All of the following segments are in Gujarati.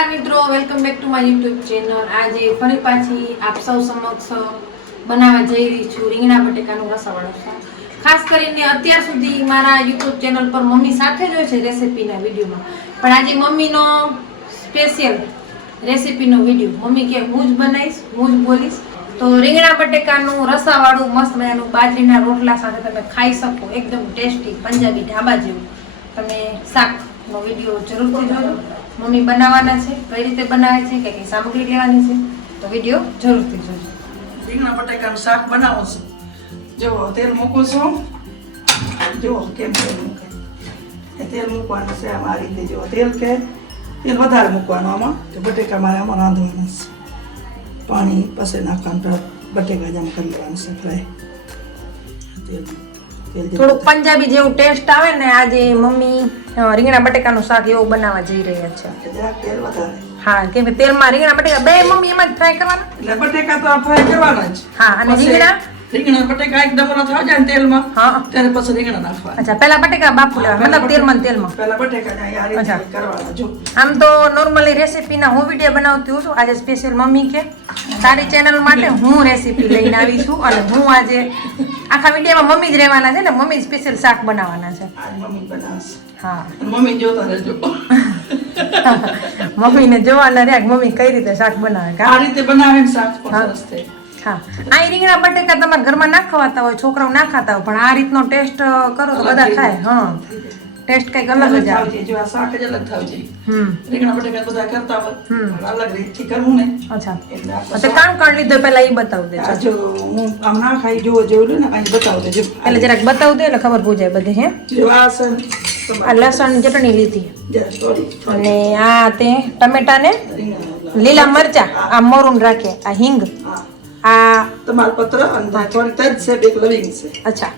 નમસ્કાર મિત્રો, welcome back to my YouTube channel. આજે ફરી પાછી આપ સૌ સમક્ષ બનાવવા જઈ રહી છું રીંગણા બટેકાનું રસાવાળું શાક। ખાસ કરીને અત્યાર સુધી મારા યુટ્યુબ ચેનલ પર મમ્મી સાથે જ હોય છે રેસીપીના વિડીયોમાં, પણ આજે મમ્મીનો સ્પેશિયલ રેસીપીનો વિડીયો। મમ્મી કે હું જ બનાવીશ, હું જ બોલીશ। તો રીંગણા બટેકાનું રસાવાળું મસ્ત મજાનું બાજરીના રોટલા સાથે તમે ખાઈ શકો, એકદમ ટેસ્ટી પંજાબી ઢાબા જેવું તમે શાકનો વિડીયો જરૂરથી જોજો। મમ્મી બનાવવાના છે, કઈ રીતે બનાવે છે, કઈ સામગ્રી લેવાની છે, તો વિડીયો જરૂરથી જોજો। રીંગણા બટાકાનું શાક બનાવો છું। જો તેલ મૂકું છું, જો કેમ તેલ મૂકે તેલ મૂકવાનું છે આમાં, આ રીતે જો તેલ વધારે મૂકવાનું આમાં, તો બટેકા મારે આમાં રાંધવાના છે। પાણી પછી નાખવાનું, બટેકા જામ કરી લેવાનું છે ફ્રાય। થોડું પંજાબી જેવું ટેસ્ટ આવે ને, આજે મમ્મી રીંગણા બટેકાનું શાક એવું બનાવવા જઈ રહ્યા છે। તેલ વધારે, હા, કેમ કે તેલમાં રીંગણા બટેકા બે મમ્મી એમાં જ ફ્રાય કરવાના, એટલે બટેકા તો ફ્રાય કરવાના જ। હા, અને રીંગણા બટેકા એકદમ ઓલા થઈ જાય તેલમાં, હા, ત્યારે પછી રીંગણા નાખવાના। અચ્છા, પહેલા બટેકા બાફુ લેવા, મતલબ તેલમાં પહેલા બટેકા આ રીતે કરવાના। જો આમ તો નોર્મલી રેસીપીના હું વિડીયો બનાવતી હોઉં છું, આજે સ્પેશિયલ મમ્મી કે તારી ચેનલ માટે હું રેસીપી લઈને આવી છું, અને હું આજે આખા વિડીયોમાં મમ્મી જ રહેવાના છે ને, મમ્મી સ્પેશિયલ શાક બનાવવાના છે। આજ મમ્મી બનાવશે, હા, મમ્મી જોતા રહેજો। મમ્મીને જોવાના રહ્યા મમ્મી કઈ રીતે શાક બનાવે। આ રીતે બનાવે શાક પણ સરસ થાય। હા, આ રીંગણા બટેકા તમારા ઘરમાં ના ખવાતા હોય, છોકરાઓ ના ખાતા હોય, પણ આ રીતનો ટેસ્ટ કરો તો બધા ખાય। હા, ટેસ્ટ કઈક અલગ જ આવે। જો આ શાક જ અલગ થાવ છે। રીંગણા બટેકા બધા કરતા હોય, અલગ રીતથી કરવું ને। અચ્છા, તો કામ કરી લીધો, પહેલા ઈ બતાવી દે। જો હું આમ ના ખાઈ જો જેવું ને અહીં બતાવી દેજો, એટલે જરાક બતાવી દે એટલે ખબર પડી જાય બધી। હે, જો આ લસણ ચટણી લીધી, સોરી, અને આ તે ટમેટા ને લીલા મરચા, આ મરૂન રાખે, આ હિંગ, આ તમાલપત્ર અને થોડી તજ છે, એક લવિંગ છે। અચ્છા,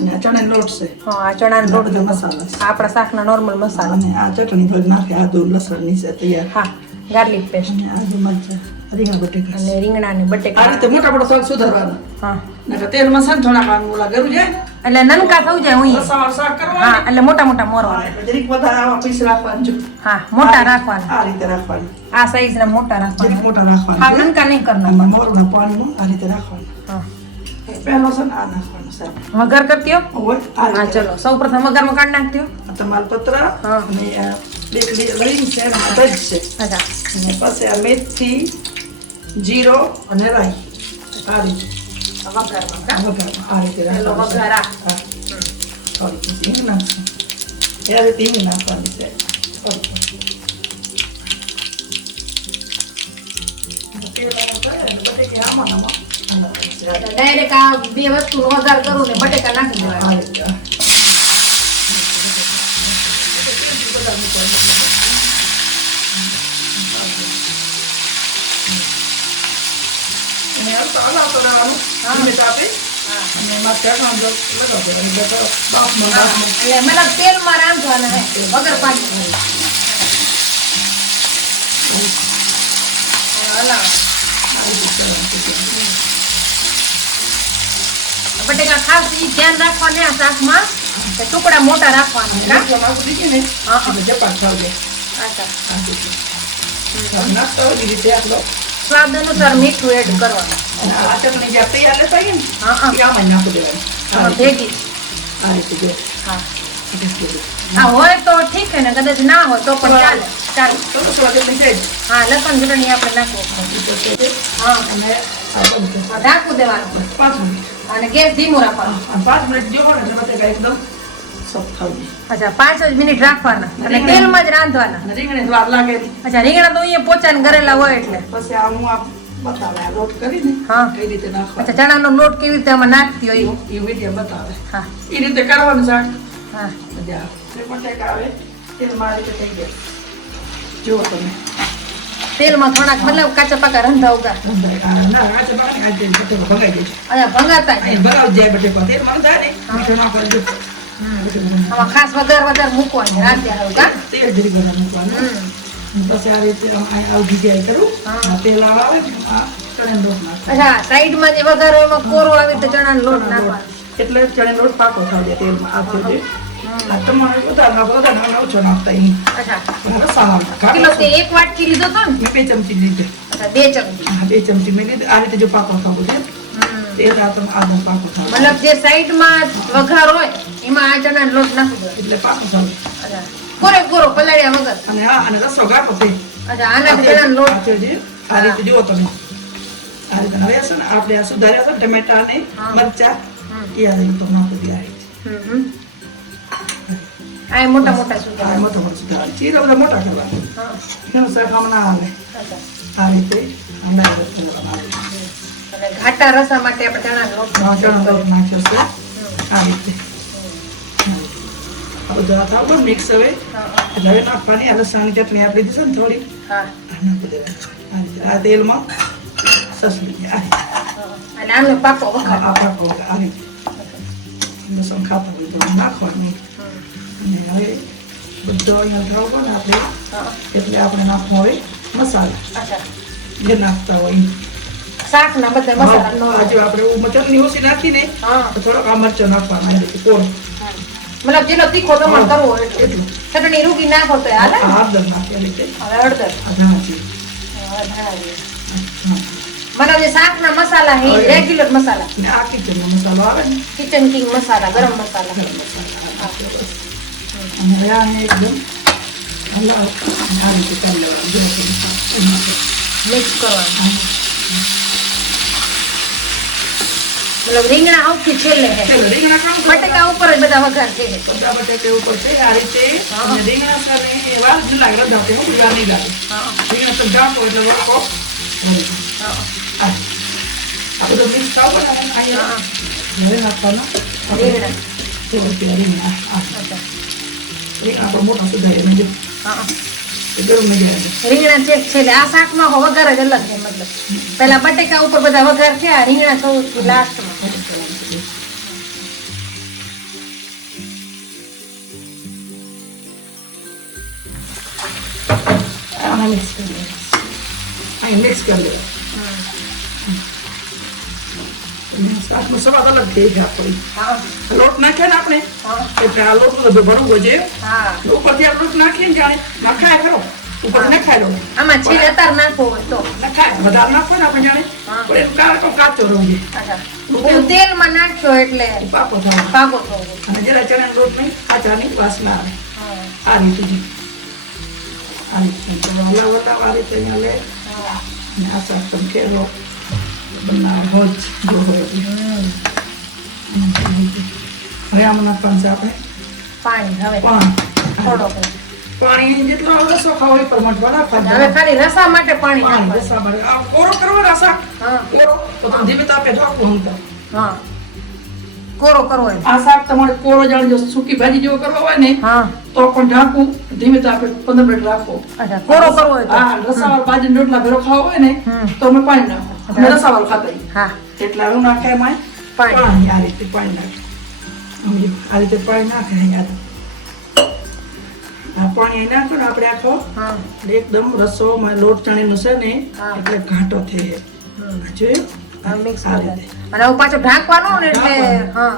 અને આ ચણાનો લોટ છે। હા, આ ચણાનો લોટ, મસાલા છે, આપણા શાકના નોર્મલ મસાલા, અને આ ચટણી થોડી નાખે, આદુ લસણ ની છે તૈયાર। હા, ગાર્લિક પેસ્ટ, અને આ જો મરચા, રીંગણા બટેકા, અને રીંગણાની બટેકા, આ રીતે મોટા મોટા શાક સુધારવાના। હા, નકર તેલમાં સંઠોણા ખાવાનું ઓલા ગરું જાય, એટલે નનકા થઈ જાય હું, રસાવાળું શાક હા, કરવાનું। એટલે મોટા મોટા મોરવાના, જરીક વધારે આવા પીસ રાખવાનું। જો હા, મોટા રાખવાના, આ રીતે રાખવાનું, આ સાઈઝ ના મોટા જરીક રાખવાના, મોટા રાખવાનું, હા, નનકા નહીં કરના। આમાં મોરના પાણીમાં આ રીતે રાખવાનું। હા, પહેલો છે ને આ નાખવાનું શાક, વઘાર કરતી હો। હોય આ હા, રીતે। ચલો સૌપ્રથમ વઘારમાં કાઢી નાખતી હો। તમાલપત્ર હા, અને બે લવિંગ છે અને આ તજ છે, અચ્છા, અને પછી આ મેથી, જીરો અને રાઈ, આ રીતે વઘારમાં આ રીતે પેલો વઘાર આ, હા, થોડી હિંગ નાખશું, એ રીતે હિંગ નાખવાની છે। ડાયરેક્ટ આ બે વસ્તુ વઘાર કરું ને બટેકા નાખી દેવાના। એટલે મતલબ તેલમાં રાંધવાના હે, વગર પાણી બટેકા ખાસ ઈ ધ્યાન રાખવાનું આ શાકમાં કે ટુકડા મોટા રાખવાના। સ્વાદ અનુસાર મીઠું એડ કરવાનું। આ ચટણી જે તૈયાર લેતા આવીએ ને, હા, એ આમાં નાખી દેવાની, ભેગી, આ રીતે જો। હા, આ હોય તો ઠીક છે ને, કદાચ ના હોય તો પણ ચાલે, ચાલે। હા, લસણ ચટણી આપણે નાખવું, હા, અને ઢાંકવું દેવાનું, 5 મિનિટ, અને ગેસ ધીમો રાખવાનો। 5 મિનિટ જો ને બટેકા એકદમ સોફ્ટ થઈ જાય। અચ્છા, 5 જ મિનિટ રાખવાના, અને તેલમાં જ રાંધવાના। અને રીંગણી વાર લાગે, અચ્છા, રીંગણા તો અહીંયા પોચાને કરેલા હોય એટલે પછી આ હું આ બતાવે આ લોટ કરીને હા, કઈ રીતે નાખવાનો, અચ્છા, ચણાનો લોટ કેવી રીતે આમાં નાખતી હોય એ વિડીયો બતાવે, હા, એ રીતે કરવાનું શાક। હા, મજા આવે, બટેકા આવે તેલમાં આ રીતે થઈ જાય। જુઓ તમે તેલમાં થોડાક મતલબ કાચા પાકા રંધા ઉગા, ના કાચા પાકા આ રીતે બટેકો ભગાઈ દેજો, અચ્છા, ભંગાતા અહીં ભગાવી જાય બટેકો, તેલમાં થાય ને મીઠું ના કરજો, આમાં ખાસ વધારે મૂકવાની રાંધ્યા ઉગા, તેલ જરી બધા મૂકવાનું। પછી આ રીતે આવડી જાય કરું, તેલ આવે ને આ ચણાનો લોટ નાખવાનો। અચ્છા, સાઈડમાં જે વઘારો એમાં કોરો આવે તો ચણાનો લોટ નાખવાનો, એટલે ચણાનો લોટ પાકો થઈ જાય તેલમાં આ થયો છે। આ તમારે વધારે નાખો, વધારે નાખો, ઓછો નાખતા અહીં. અચ્છા રસાવાળા કિલો તે 1 વાટકી લીધો તો ને? મેં 2 ચમચી લીધે. અચ્છા 2 ચમચી. હા 2 ચમચી મેં લીધે. આ રીતે જો પાકો ખાવો છે તે તમે આદો પાકો ખાવો મતલબ જે સાઈડમાં વઘાર હોય એમાં આ ચણાનો લોટ નાખી દો. એટલે પાકો ખાવો. અચ્છા કોરે પલાળ્યા વગર. અને હા અને રસો ગાળો તે અચ્છા આના ચણાનો લોટ. આ રીતે જુઓ તમે. આ રીતે હવે છે ને આપણે આ સુધાર્યા છે ટમેટા અને મરચા એ આ રીતે નાખી દે. આ મોટા મોટા આ સુધાર. મોટો મોટો સુધાર ચીરો બધા મોટા કરવા હા એનું શાક ના આવે. અચ્છા આ રીતે હમણાં કરવામાં આવે. અને ઘાટા રસા માટે આપણે ચણાનો લોટ ચણાનો લોટ નાખ્યો છે આ રીતે. આ બધું આ થાવ મિક્સ હવે એટલે હવે નાખવાની આ લસણની ચટણી આપી દીધી છે ને થોડી હા આ નાખી દેવાની. આ રીતે આ તેલમાં સસલી આ રીતે. અને આનો પાકો વઘાર. આ પાકો આ રીતે લસણ ખાતા હોય તો નાખવાની. અને હવે બધો અહીંયા થાવ ને આપણે એટલે આપણે નાખવું હવે મસાલા અચ્છા જે નાખતા હોય શાકના બધા મસાલા આજે આપણે ચટણી ઓછી નાખીને હા તો થોડોક આ મરચાં નાખવાના આ રીતે કોણ મતલબ જેનો તીખો તમારે કરવો હોય એટલો. એટલું ચટણી રૂગી નાખો તો હાલે ને? હળદર નાખી રીતે હવે હળદર. ધાણાજી મતલબ જે શાકના મસાલા છે રેગ્યુલર મસાલા. ને આ કિચનનો મસાલો આવે ને કિચન કિંગ મસાલા ગરમ મસાલા. ગરમ મસાલા અને હવે આને એકદમ હલાવ આ રીતે કરી લેવાનું જો મિક્સ કરવાનું. મતલબ રીંગણા સૌથી છેલ્લે છે. ચાલો રીંગણા ખાવ બટેકા ઉપર જ બધા વઘાર છે. બધા બટેકા ઉપર છે આ રીતે અને રીંગણા સાથે એવા જ લાગે બધા કે હું નહીં લાગે રીંગણા તો ગાંઠો એટલે લોકો આ બધું મિક્સ થાવ ને અહીંયા હવે નાખવાના રીંગણા. રીંગણા અચ્છા. રીંગણા પર મોટા સુધારી જો હા. ગરમ નહીં લાગે રીંગણા ચેક છેલ્લે આ શાકમાં વઘાર જ અલગ છે. મતલબ પેલા બટેકા ઉપર બધા વઘાર છે આ રીંગણા સૌથી લાસ્ટમાં. આને મિક્સ કરી દેવાનું અહીં મિક્સ કરી દેવાનું શાકનો સ્વાદ અલગ થઈ જાય થોડી હા લોટ નાખ્યા ને આપણે હા એટલે આ લોટ બધો ભરવો છે હા. ઉપરથી આ લોટ નાખીને જાણે નખાય ખરો ઉપર નખાય લો આમાં છેલ્લે અતાર નાખવો હોય તો. નખાય વધારે નાખો ને આપણે જાણે હા. પણ એનું કાચો કાચો રહું છે અચ્છા. હું તેલમાં નાખ્યો એટલે પાકો થાય પાકો થવો. અને જરા ચણાનો લોટ નહીં કાચાની વાસના આવે હા આ રીતે જ આ રીતે તો હલાવ આ રીતે અહીંયા લે હા. અને આ શાક તમે ખેલો બનાવ હોજ જો હોય એટલે. હવે આમાં નાખવાનું છે આપણે પાણી હવે થોડો પાણી જેટલો રસો ખાવો એ પ્રમાણે હવે નાખવાનું ખાલી રસા માટે પાણી પાણી નાખવાનું. રસા માટે આ કોરો કરવો ને આ શાક હા કોરો તો તમે ધીમે તાપે ઢાંકવું હમણાં. હા કોરો કરવો હોય. આ શાક તમારે કોરો જાણે જો સૂકી ભાજી જેવો કરવો હોય ને હા તો પણ ઢાંકવું ધીમે તાપે 15 મિનિટ રાખો. અચ્છા કોરો કરવો હોય તો. હા રસાવાળા ભાજીના રોટલા ભેરો ખાવો હોય ને તો અમે પાણી નાખો અમે રસાવાળું ખાતા હોઈએ. હા એટલે હું નાખે એમાં પાણી. પાણી આ રીતે પાણી નાખે આ રીતે પાણી નાખે યાદ આ પાણી અહીં નાખો ને આપણે આખો હા એટલે એકદમ રસો માં લોટ ચણીનો છે ને હા. એટલે ઘાટો થઈ જોયું હા મિક્સ આ કરી રીતે અને હવે પાછો ઢાંકવાનો ને એટલે હા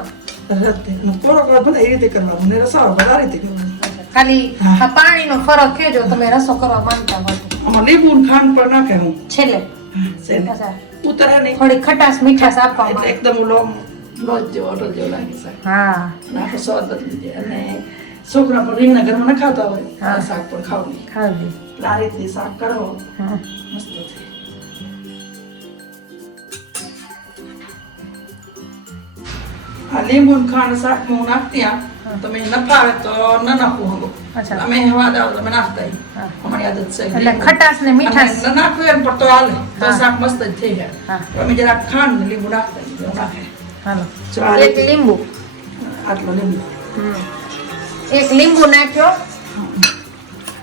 રતે કોરો કરો બધા એ રીતે કરવાનું ને રસાવાળો બધા આ રીતે કરવાનું ખાલી હા. આ પાણીનો ફરક છે જો તમે રસો કરવા માંગતા હોય તો. આમાં લીંબુ ને ખાંડ પણ નાખે હું છેલ્લે છે ને અચ્છા. ઉતરે નહીં થોડી ખટાશ મીઠાશ આપવા એટલે માટે. એકદમ ઓલો લોટ જેવો અટલ જેવો લાગે છે હા અને આખો સ્વાદ બદલી જાય અને છોકરા પણ રીંગણા ઘરમાં ન ખાતા હોય હા. આ શાક પણ ખાવું નહીં ખાવી એટલે આ રીતે શાક કરો હા મસ્ત થાય આ લીંબુ ને ખાંડ શાકમાં હું નાખતી આ તમે ન ફાવે તો ન નાખવું હલો અચ્છા. અમે હવા દાવ તમે નાખતા હા. અમારી આદત છે એટલે ખટાશ ને મીઠાશ. અને ન નાખવું એમ પણ તો હાલે તો હા. શાક મસ્ત જ થઈ જાય હા. અમે જરા ખાંડ ને લીંબુ નાખતા હોય, નાખે હાલો જો આ એક રીતે. લીંબુ આટલો લીંબુ એક લીંબુ નાખ્યો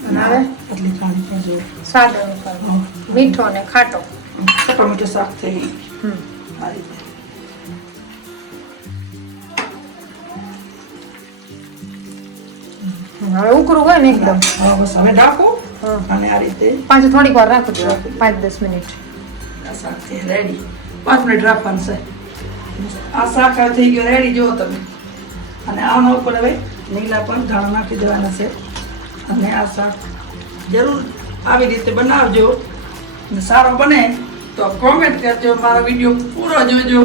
અને હવે આટલી ખાંડ પણ જો સ્વાદ અનુસાર મીઠો ને ખાટો. ખોટો મીઠો શાક થઈ હમ. આ રીતે હવે ઉકળું હોય ને એકદમ હવે બસ હવે ઢાંકો હા. અને આ રીતે પાછું થોડીક વાર રાખો છો 5-10 મિનિટ. આ શાક છે રેડી 5 મિનિટ રાખવાનું છે આ શાક હવે થઈ ગયો રેડી જુઓ તમે અને આના ઉપર હવે લીલા પણ ધાણા નાખી દેવાના છે. અને આ શાક જરૂર આવી રીતે બનાવજો. અને સારો બને તો કોમેન્ટ કરજો, મારો વિડીયો પૂરો જોજો.